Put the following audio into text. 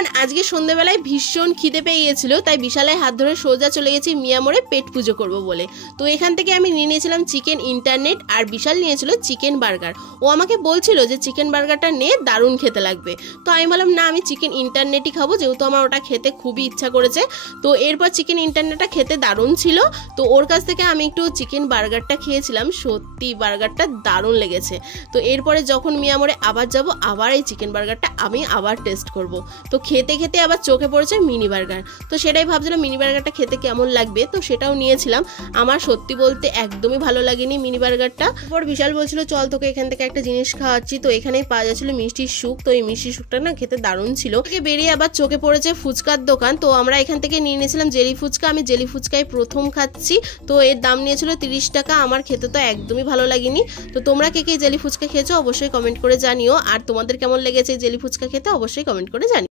Everyone, আজকে সন্ধ্যাবেলায় ভীষণ খিদে পেয়ে গিয়েছিল, তাই বিশালের হাত ধরে সোজা চলে গেছি মিয়া মোড়ে পেট পুজো করব বলে। তো এখান থেকে আমি নিয়ে নিয়েছিলাম চিকেন ইন্টারনেট, আর বিশাল নিয়েছিল চিকেন বার্গার। ও আমাকে বলছিল যে চিকেন বার্গারটা নিয়ে দারুণ খেতে লাগবে। তো আমি বললাম না, আমি চিকেন ইন্টারনেটই খাবো, যেহেতু আমার ওটা খেতে খুবই ইচ্ছা করেছে। তো এরপর চিকেন ইন্টারনেটটা খেতে দারুণ ছিল, তো ওর কাছ থেকে আমি একটু চিকেন বার্গারটা খেয়েছিলাম। সত্যি বার্গারটা দারুণ লেগেছে। তো এরপরে যখন মিয়া মোড়ে আবার যাব, আবার এই চিকেন বার্গারটা আমি আবার টেস্ট করব। তো খেতে খেতে আবার চোখে পড়েছে মিনি বার্গার। তো সেটাই ভাবছিলাম মিনি বার্গারটা খেতে কেমন লাগবে, তো সেটাও নিয়েছিলাম। আমার সত্যি বলতে একদমই ভালো লাগেনি মিনি বার্গারটা। তারপর বিশাল বলছিল চল তোকে এখান থেকে একটা জিনিস খাওয়াচ্ছি। তো এখানেই পাওয়া যাচ্ছিল মিষ্টির সুখ। তো এই মিষ্টির সুখটা না খেতে দারুণ ছিল। বেরিয়ে আবার চোখে পড়েছে ফুচকার দোকান। তো আমরা এখান থেকে নিয়ে নিয়েছিলাম জেলি ফুচকা। আমি জেলি ফুচকাই প্রথম খাচ্ছি। তো এর দাম নিয়েছিল 30 টাকা। আমার খেতে তো একদমই ভালো লাগেনি। তো তোমরা কে কে জেলি ফুচকা খেয়েছো অবশ্যই কমেন্ট করে জানিও, আর তোমাদের কেমন লেগেছে জেলি ফুচকা খেতে অবশ্যই কমেন্ট করে জানিও।